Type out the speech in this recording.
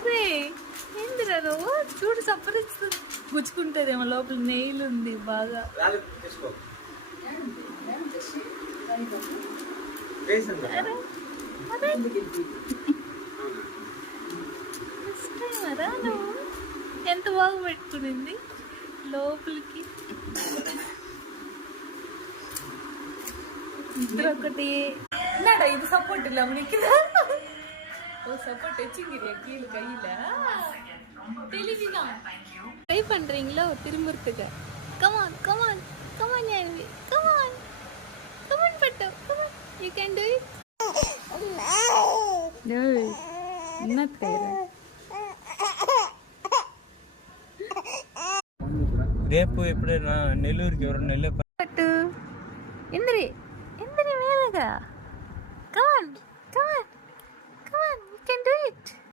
అరే ఏందిరా నువ్వు చూడు సపరిస్తుంది గుచ్చుకుంటదేమో లోపల నెయిల్ ఉంది బాగా నువ్వు ఎంత బాగా పెట్టుకునింది లోపలికి ఇద్దరు ఒకటి என்னடா இது சப்போர்ட் இல்ல உனக்கு ஓ சப்போர்ட் வச்சிருக்கிறியா கீழ கையில தெளிவிதான் ட்ரை பண்றீங்களோ திரும்புறதுக்கு கமான் கமான் கமான் யானவி கமான் கமான் பட்டு come on you can do it no என்ன தேர రేపు ఎప్పుడైనా నెల్లూరుకి ఎవరైనా వెళ్ళే పట్టు ఇంద్రి ఇంద్రి మేలగా కమాన్